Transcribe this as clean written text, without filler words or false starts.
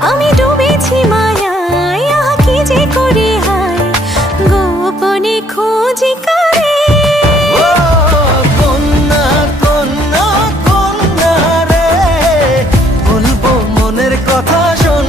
আমি ডুবেছি মায়ায়, আহা কি যে করি হায়, গোপনে খোঁজি কারে। ও কন্যা কন্যা কন্যা রে, বলবো মনের কথা শোন